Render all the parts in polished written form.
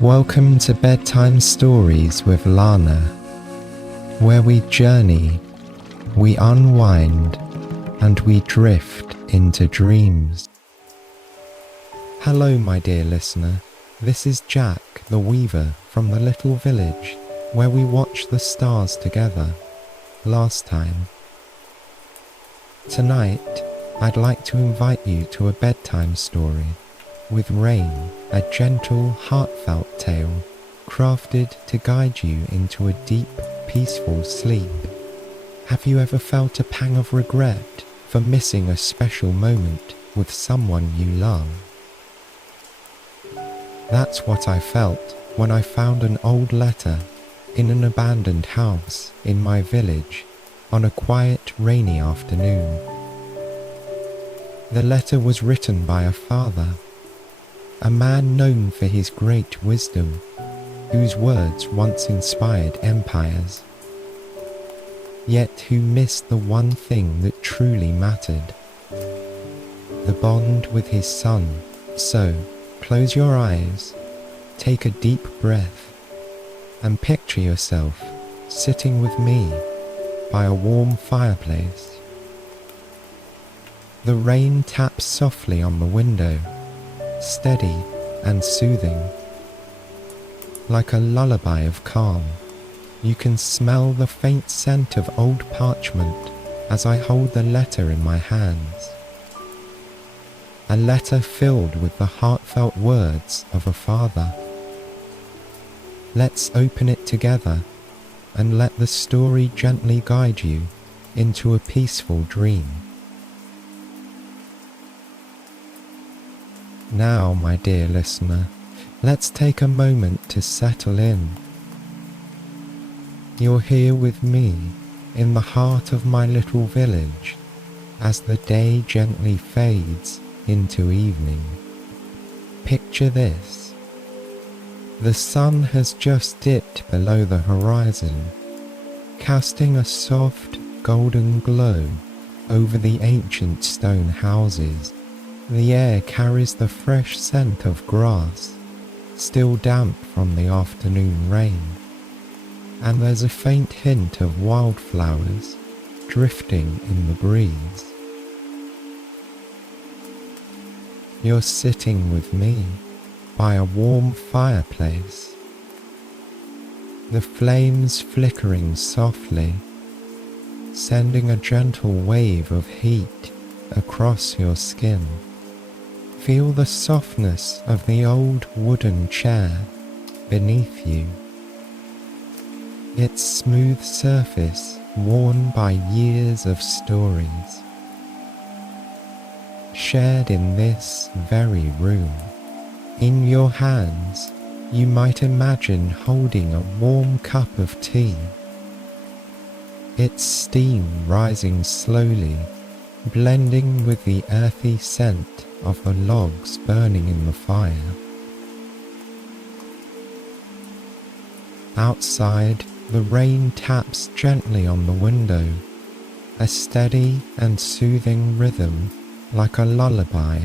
Welcome to Bedtime Stories with Lana, where we journey, we unwind, and we drift into dreams. Hello, my dear listener. This is Jack, the Weaver, from the little village where we watched the stars together last time. Tonight, I'd like to invite you to a bedtime story with Rain, a gentle, heartfelt tale crafted to guide you into a deep, peaceful sleep. Have you ever felt a pang of regret for missing a special moment with someone you love? That's what I felt when I found an old letter in an abandoned house in my village on a quiet, rainy afternoon. The letter was written by a father, a man known for his great wisdom, whose words once inspired empires, yet who missed the one thing that truly mattered, the bond with his son. So, close your eyes, take a deep breath, and picture yourself sitting with me by a warm fireplace. The rain taps softly on the window, steady and soothing. Like a lullaby of calm, you can smell the faint scent of old parchment as I hold the letter in my hands. A letter filled with the heartfelt words of a father. Let's open it together and let the story gently guide you into a peaceful dream. Now, my dear listener, let's take a moment to settle in. You're here with me in the heart of my little village as the day gently fades into evening. Picture this. The sun has just dipped below the horizon, casting a soft golden glow over the ancient stone houses. The air carries the fresh scent of grass, still damp from the afternoon rain, and there's a faint hint of wildflowers drifting in the breeze. You're sitting with me by a warm fireplace, the flames flickering softly, sending a gentle wave of heat across your skin. Feel the softness of the old wooden chair beneath you, its smooth surface worn by years of stories, shared in this very room. In your hands, you might imagine holding a warm cup of tea, its steam rising slowly, blending with the earthy scent of the logs burning in the fire. Outside, the rain taps gently on the window, a steady and soothing rhythm like a lullaby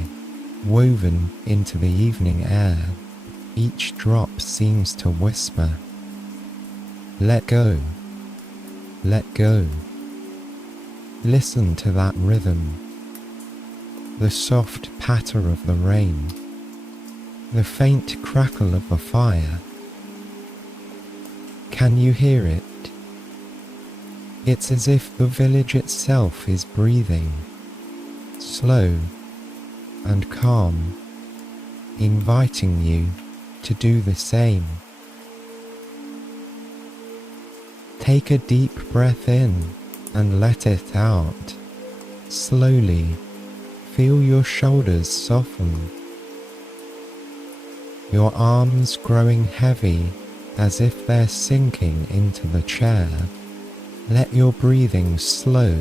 woven into the evening air. Each drop seems to whisper, "Let go, let go." Listen to that rhythm, the soft patter of the rain, the faint crackle of the fire. Can you hear it? It's as if the village itself is breathing, slow and calm, inviting you to do the same. Take a deep breath in and let it out. Slowly, feel your shoulders soften, your arms growing heavy as if they're sinking into the chair. Let your breathing slow,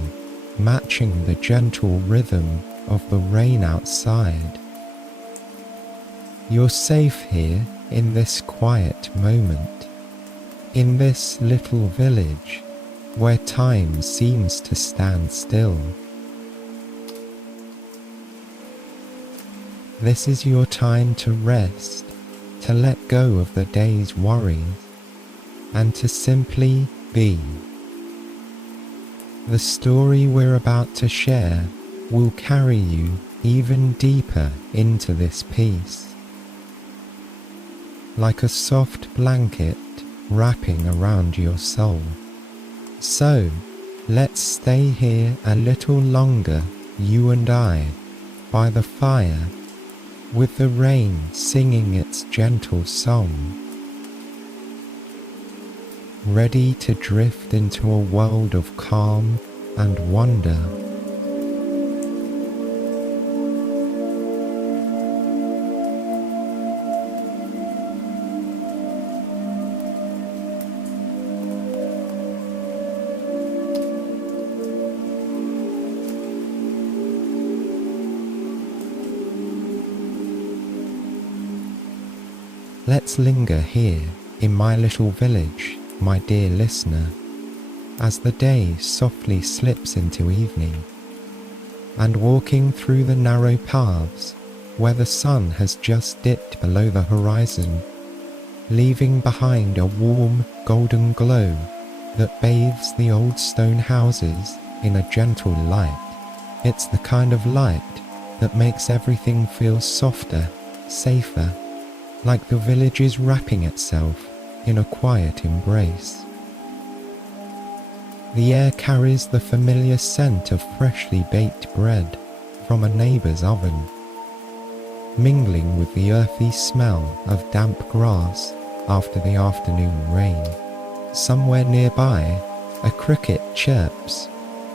matching the gentle rhythm of the rain outside. You're safe here in this quiet moment, in this little village where time seems to stand still. This is your time to rest, to let go of the day's worries and to simply be. The story we're about to share will carry you even deeper into this peace, like a soft blanket wrapping around your soul. So, let's stay here a little longer, you and I, by the fire, with the rain singing its gentle song, ready to drift into a world of calm and wonder. Let's linger here in my little village, my dear listener, as the day softly slips into evening, and walking through the narrow paths where the sun has just dipped below the horizon, leaving behind a warm golden glow that bathes the old stone houses in a gentle light. It's the kind of light that makes everything feel softer, safer, like the village is wrapping itself in a quiet embrace. The air carries the familiar scent of freshly baked bread from a neighbour's oven, mingling with the earthy smell of damp grass after the afternoon rain. Somewhere nearby, a cricket chirps,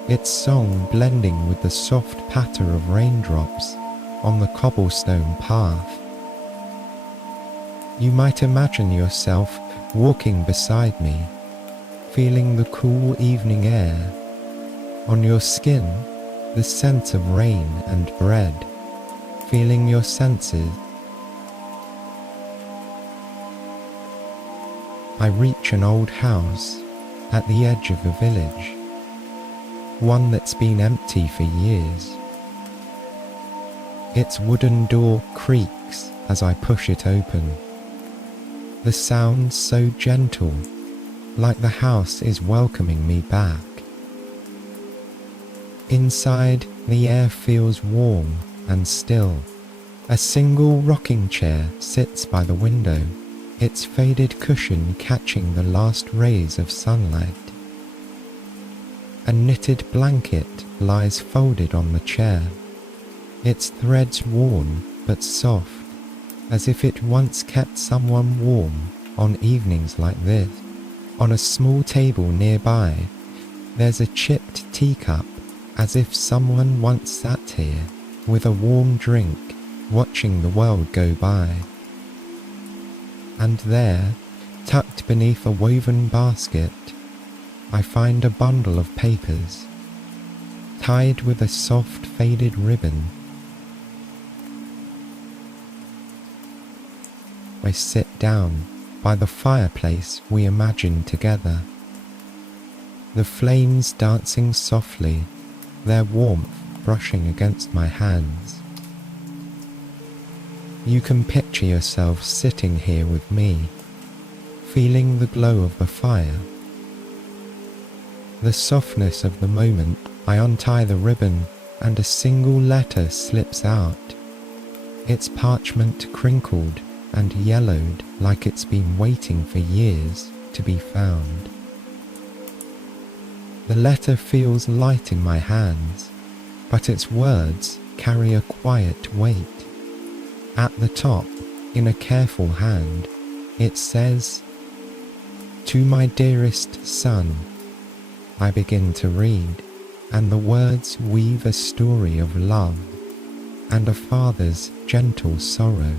its song blending with the soft patter of raindrops on the cobblestone path. You might imagine yourself walking beside me, feeling the cool evening air. On your skin, the scent of rain and bread, feeling your senses. I reach an old house at the edge of the village, one that's been empty for years. Its wooden door creaks as I push it open. The sound so gentle, like the house is welcoming me back. Inside, the air feels warm and still. A single rocking chair sits by the window, its faded cushion catching the last rays of sunlight. A knitted blanket lies folded on the chair, its threads worn but soft, as if it once kept someone warm on evenings like this. On a small table nearby, there's a chipped teacup, as if someone once sat here with a warm drink, watching the world go by. And there, tucked beneath a woven basket, I find a bundle of papers, tied with a soft faded ribbon. I sit down by the fireplace we imagined together, the flames dancing softly, their warmth brushing against my hands. You can picture yourself sitting here with me, feeling the glow of the fire. The softness of the moment, I untie the ribbon and a single letter slips out, its parchment crinkled and yellowed like it's been waiting for years to be found. The letter feels light in my hands, but its words carry a quiet weight. At the top, in a careful hand, it says, "To my dearest son." I begin to read, and the words weave a story of love and a father's gentle sorrow.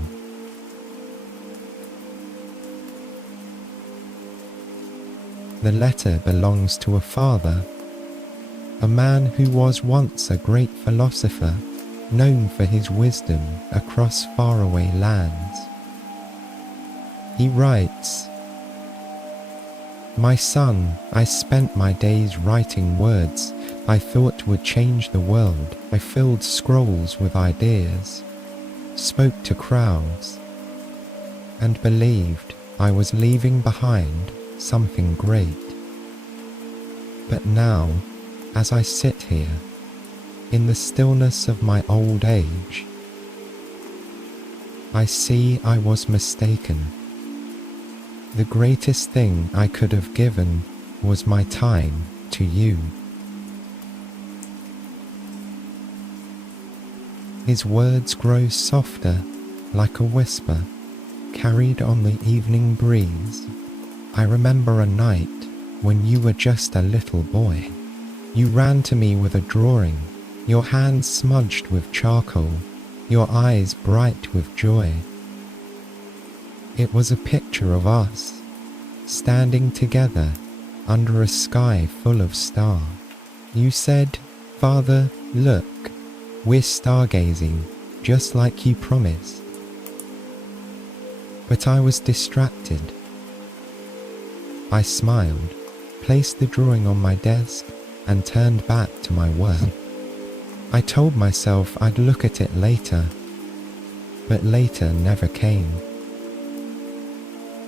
The letter belongs to a father, a man who was once a great philosopher, known for his wisdom across faraway lands. He writes, "My son, I spent my days writing words I thought would change the world. I filled scrolls with ideas, spoke to crowds, and believed I was leaving behind something great. But now, as I sit here, in the stillness of my old age, I see I was mistaken. The greatest thing I could have given was my time to you. His words grow softer like a whisper carried on the evening breeze. I remember a night when you were just a little boy. You ran to me with a drawing, your hands smudged with charcoal, your eyes bright with joy. It was a picture of us, standing together under a sky full of stars. You said, "Father, look, we're stargazing, just like you promised." But I was distracted. I smiled, placed the drawing on my desk, and turned back to my work. I told myself I'd look at it later, but later never came.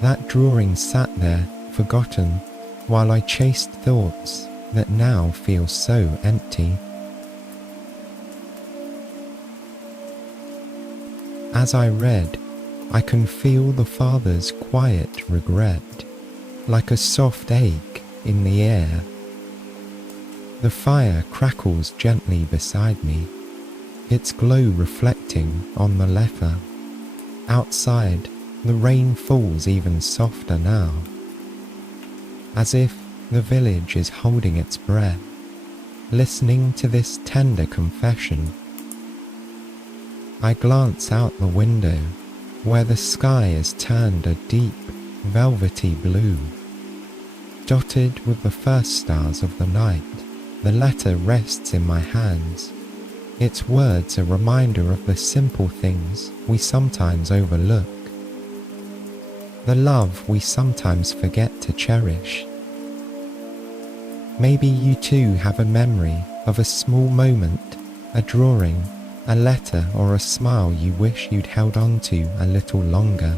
That drawing sat there, forgotten, while I chased thoughts that now feel so empty. As I read, I can feel the Father's quiet regret, like a soft ache in the air. The fire crackles gently beside me, its glow reflecting on the letter. Outside, the rain falls even softer now, as if the village is holding its breath, listening to this tender confession. I glance out the window, where the sky is turned a deep, velvety blue. Dotted with the first stars of the night, the letter rests in my hands, its words a reminder of the simple things we sometimes overlook, the love we sometimes forget to cherish. Maybe you too have a memory of a small moment, a drawing, a letter or a smile you wish you'd held on to a little longer.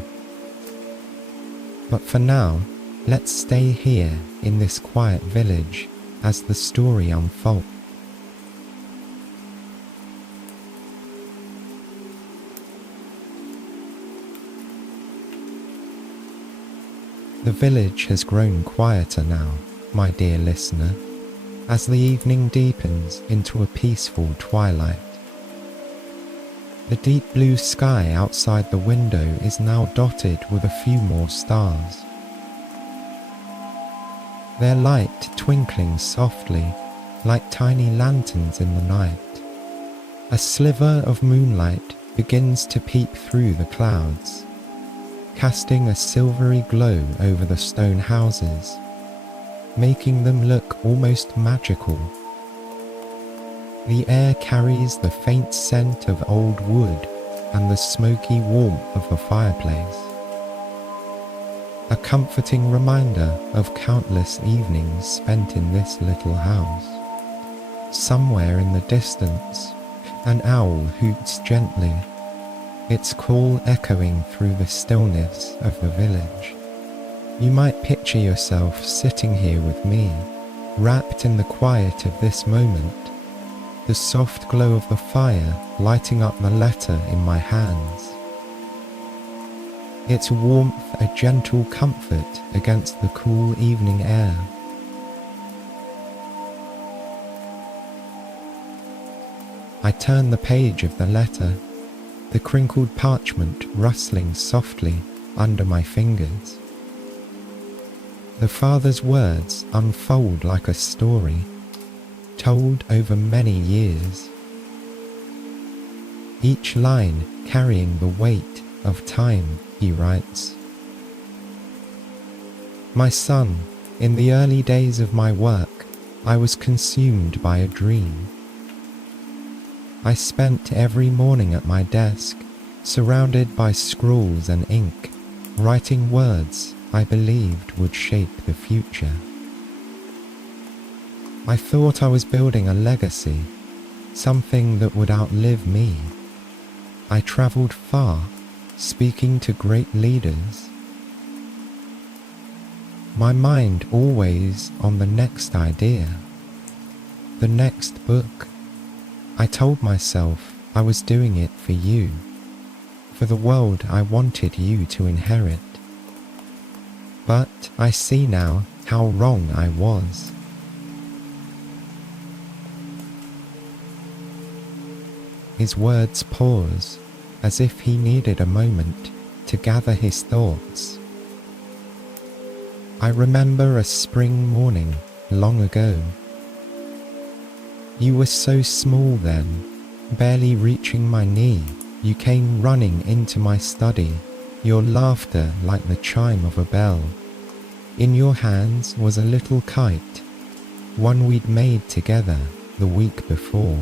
But for now, let's stay here in this quiet village as the story unfolds. The village has grown quieter now, my dear listener, as the evening deepens into a peaceful twilight. The deep blue sky outside the window is now dotted with a few more stars, their light twinkling softly like tiny lanterns in the night. A sliver of moonlight begins to peep through the clouds, casting a silvery glow over the stone houses, making them look almost magical. The air carries the faint scent of old wood and the smoky warmth of the fireplace, a comforting reminder of countless evenings spent in this little house. Somewhere in the distance, an owl hoots gently, its call echoing through the stillness of the village. You might picture yourself sitting here with me, wrapped in the quiet of this moment, the soft glow of the fire lighting up the letter in my hands, its warmth a gentle comfort against the cool evening air. I turn the page of the letter, the crinkled parchment rustling softly under my fingers. The Father's words unfold like a story, told over many years, each line carrying the weight of time. He writes, "My son, in the early days of my work, I was consumed by a dream. I spent every morning at my desk, surrounded by scrawls and ink, writing words I believed would shape the future. I thought I was building a legacy, something that would outlive me. I travelled far, speaking to great leaders. My mind always on the next idea, the next book. I told myself I was doing it for you, for the world I wanted you to inherit. But I see now how wrong I was. His words pause, as if he needed a moment to gather his thoughts. I remember a spring morning long ago. You were so small then, barely reaching my knee. You came running into my study, your laughter like the chime of a bell. In your hands was a little kite, one we'd made together the week before.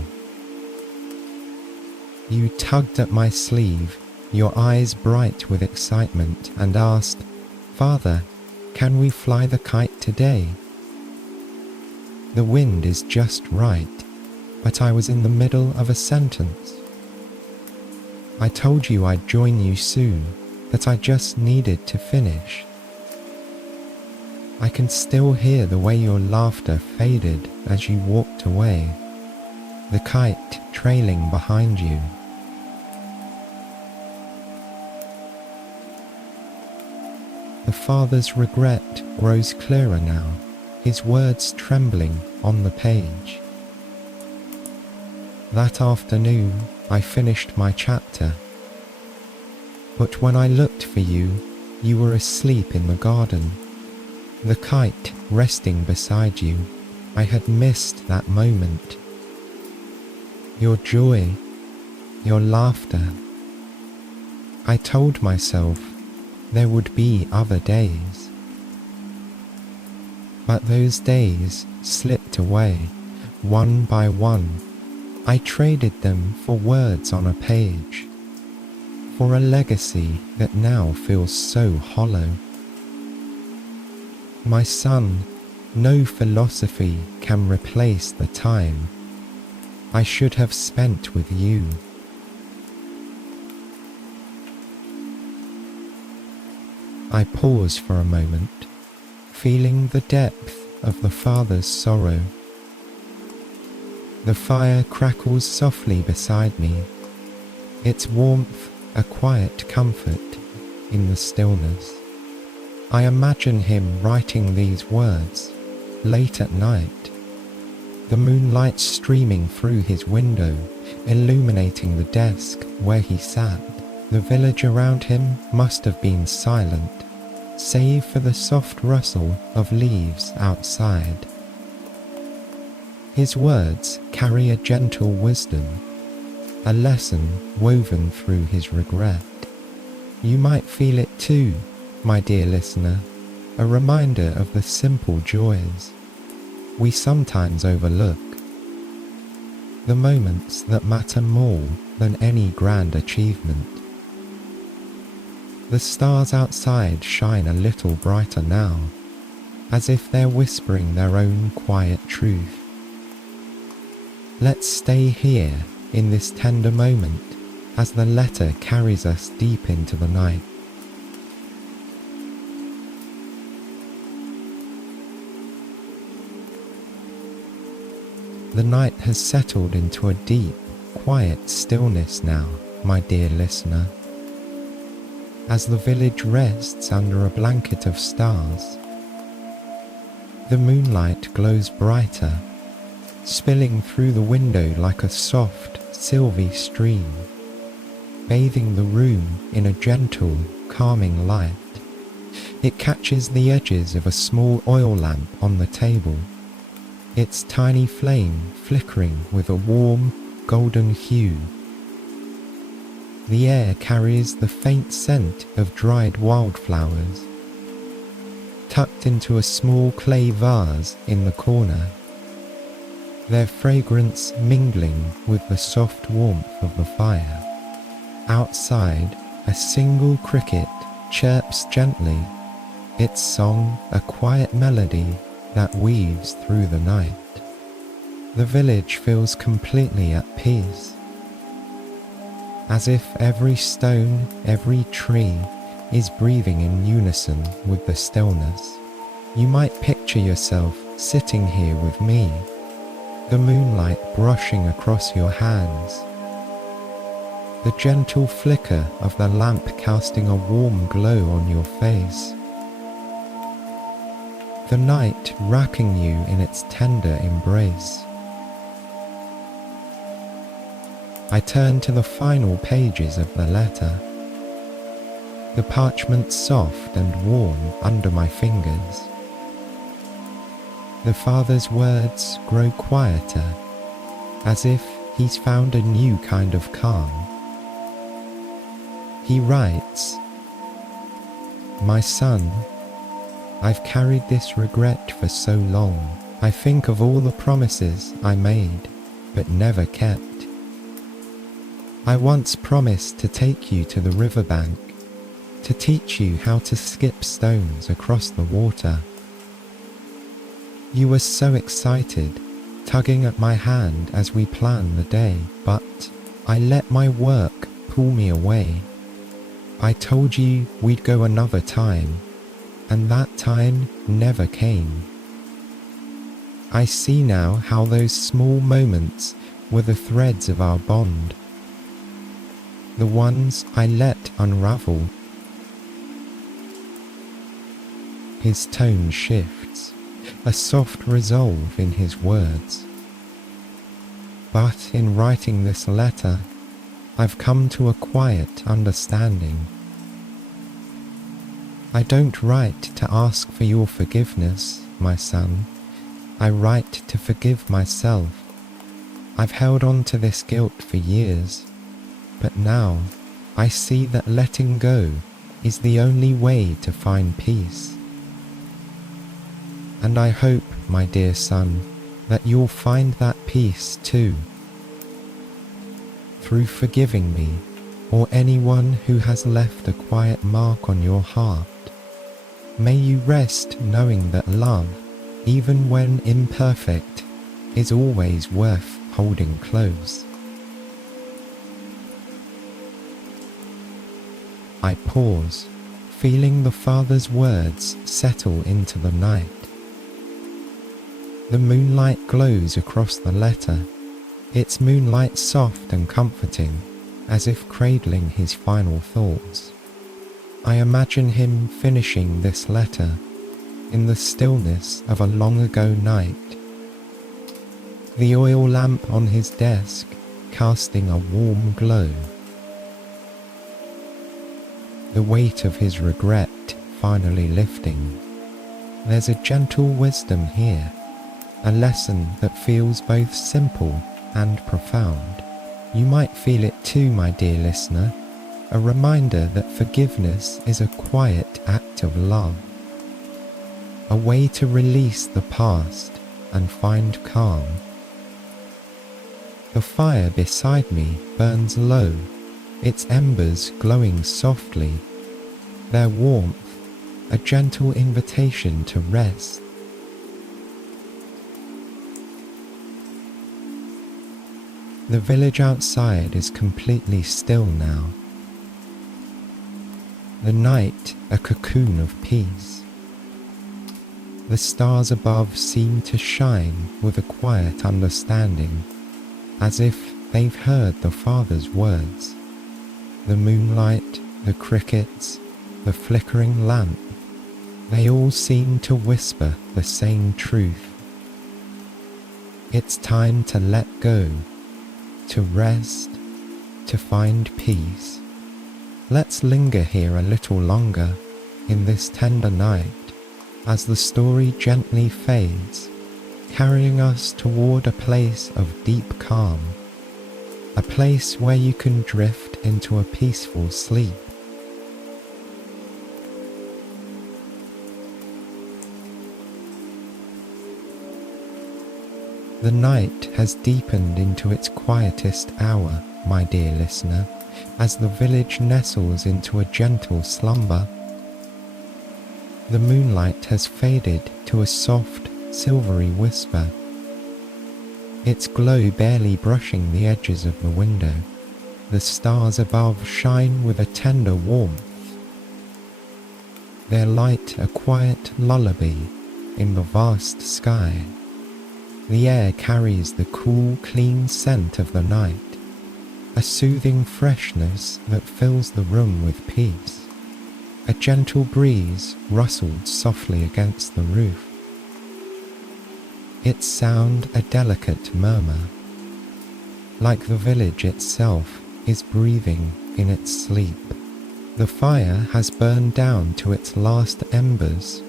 You tugged at my sleeve, your eyes bright with excitement, and asked, "Father, can we fly the kite today?" The wind is just right, but I was in the middle of a sentence. I told you I'd join you soon, that I just needed to finish. I can still hear the way your laughter faded as you walked away, the kite trailing behind you. The father's regret grows clearer now, his words trembling on the page. That afternoon I finished my chapter, but when I looked for you, you were asleep in the garden, the kite resting beside you. I had missed that moment. Your joy, your laughter. I told myself there would be other days. But those days slipped away, one by one. I traded them for words on a page, for a legacy that now feels so hollow. My son, no philosophy can replace the time I should have spent with you. I pause for a moment, feeling the depth of the father's sorrow. The fire crackles softly beside me, its warmth a quiet comfort in the stillness. I imagine him writing these words late at night, the moonlight streaming through his window, illuminating the desk where he sat. The village around him must have been silent, save for the soft rustle of leaves outside. His words carry a gentle wisdom, a lesson woven through his regret. You might feel it too, my dear listener, a reminder of the simple joys we sometimes overlook, the moments that matter more than any grand achievement. The stars outside shine a little brighter now, as if they're whispering their own quiet truth. Let's stay here in this tender moment as the letter carries us deep into the night. The night has settled into a deep, quiet stillness now, my dear listener. As the village rests under a blanket of stars, the moonlight glows brighter, spilling through the window like a soft, silvery stream, bathing the room in a gentle, calming light. It catches the edges of a small oil lamp on the table, its tiny flame flickering with a warm, golden hue. The air carries the faint scent of dried wildflowers, tucked into a small clay vase in the corner, their fragrance mingling with the soft warmth of the fire. Outside, a single cricket chirps gently, its song a quiet melody that weaves through the night. The village feels completely at peace. as if every stone, every tree is breathing in unison with the stillness. You might picture yourself sitting here with me, the moonlight brushing across your hands, the gentle flicker of the lamp casting a warm glow on your face, the night wrapping you in its tender embrace. I turn to the final pages of the letter, the parchment soft and warm under my fingers. The father's words grow quieter, as if he's found a new kind of calm. He writes, "My son, I've carried this regret for so long. I think of all the promises I made, but never kept. I once promised to take you to the riverbank, to teach you how to skip stones across the water. You were so excited, tugging at my hand as we planned the day, but I let my work pull me away. I told you we'd go another time, and that time never came. I see now how those small moments were the threads of our bond, the ones I let unravel." His tone shifts, a soft resolve in his words. "But in writing this letter, I've come to a quiet understanding. I don't write to ask for your forgiveness, my son. I write to forgive myself. I've held on to this guilt for years, but now I see that letting go is the only way to find peace. And I hope, my dear son, that you'll find that peace too. Through forgiving me, or anyone who has left a quiet mark on your heart, may you rest knowing that love, even when imperfect, is always worth holding close." I pause, feeling the father's words settle into the night. The moonlight glows across the letter, its moonlight soft and comforting, as if cradling his final thoughts. I imagine him finishing this letter in the stillness of a long ago night, the oil lamp on his desk casting a warm glow, the weight of his regret finally lifting. There's a gentle wisdom here, a lesson that feels both simple and profound. You might feel it too, my dear listener, a reminder that forgiveness is a quiet act of love, a way to release the past and find calm. The fire beside me burns low, its embers glowing softly, their warmth a gentle invitation to rest. The village outside is completely still now, the night a cocoon of peace. The stars above seem to shine with a quiet understanding, as if they've heard the Father's words. The moonlight, the crickets, the flickering lamp, they all seem to whisper the same truth. It's time to let go, to rest, to find peace. Let's linger here a little longer in this tender night as the story gently fades, carrying us toward a place of deep calm, a place where you can drift into a peaceful sleep. The night has deepened into its quietest hour, my dear listener, as the village nestles into a gentle slumber. The moonlight has faded to a soft, silvery whisper, its glow barely brushing the edges of the window. The stars above shine with a tender warmth, their light a quiet lullaby in the vast sky. The air carries the cool, clean scent of the night, a soothing freshness that fills the room with peace. A gentle breeze rustled softly against the roof, its sound a delicate murmur, like the village itself is breathing in its sleep. The fire has burned down to its last embers,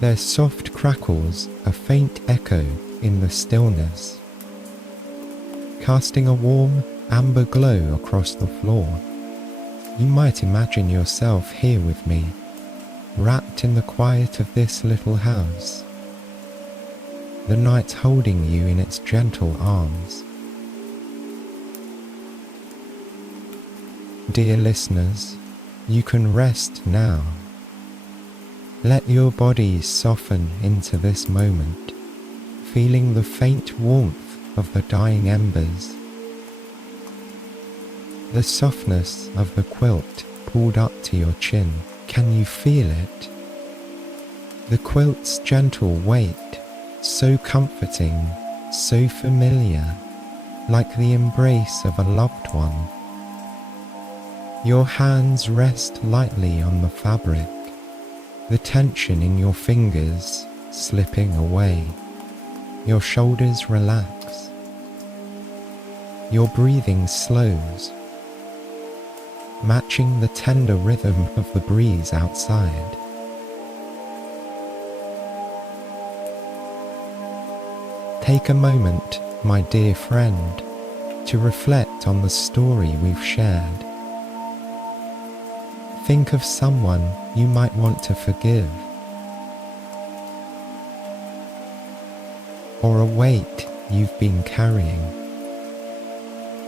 their soft crackles a faint echo in the stillness, casting a warm amber glow across the floor. You might imagine yourself here with me, wrapped in the quiet of this little house, the night holding you in its gentle arms. Dear listeners, you can rest now. Let your body soften into this moment, feeling the faint warmth of the dying embers, the softness of the quilt pulled up to your chin. Can you feel it? The quilt's gentle weight, so comforting, so familiar, like the embrace of a loved one. Your hands rest lightly on the fabric, the tension in your fingers slipping away. Your shoulders relax. Your breathing slows, matching the tender rhythm of the breeze outside. Take a moment, my dear friend, to reflect on the story we've shared. Think of someone you might want to forgive, or a weight you've been carrying,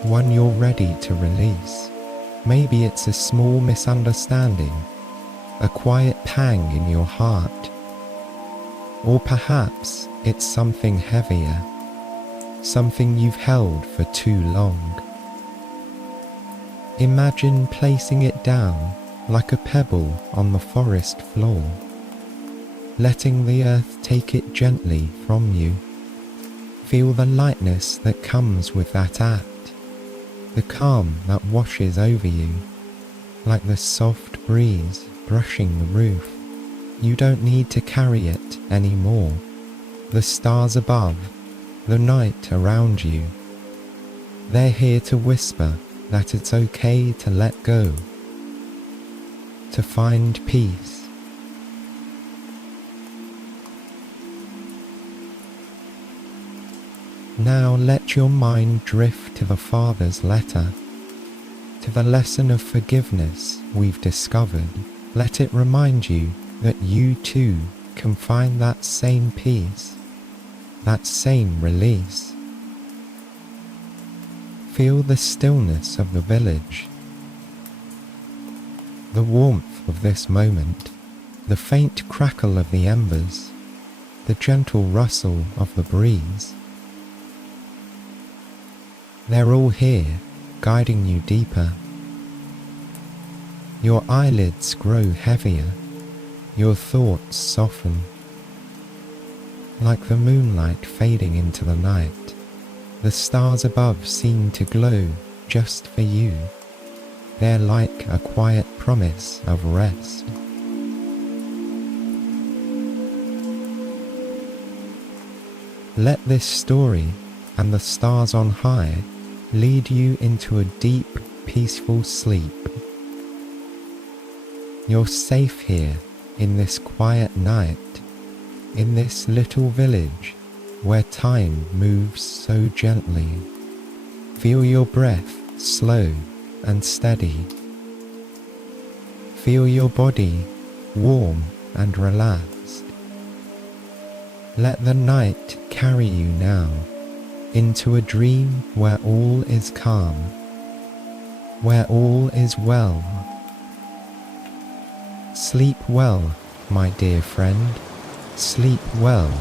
one you're ready to release. Maybe it's a small misunderstanding, a quiet pang in your heart, or perhaps it's something heavier, something you've held for too long. Imagine placing it down like a pebble on the forest floor, letting the earth take it gently from you. Feel the lightness that comes with that act, the calm that washes over you, like the soft breeze brushing the roof. You don't need to carry it anymore. The stars above, the night around you, they're here to whisper that it's okay to let go, to find peace. Now let your mind drift to the Father's letter, to the lesson of forgiveness we've discovered. Let it remind you that you too can find that same peace, that same release. Feel the stillness of the village, the warmth of this moment, the faint crackle of the embers, the gentle rustle of the breeze. They're all here, guiding you deeper. Your eyelids grow heavier, your thoughts soften, like the moonlight fading into the night. The stars above seem to glow just for you. They're like a quiet promise of rest. Let this story and the stars on high lead you into a deep, peaceful sleep. You're safe here in this quiet night, in this little village where time moves so gently. Feel your breath slow and steady. Feel your body warm and relaxed. Let the night carry you now into a dream where all is calm, where all is well. Sleep well, my dear friend, sleep well.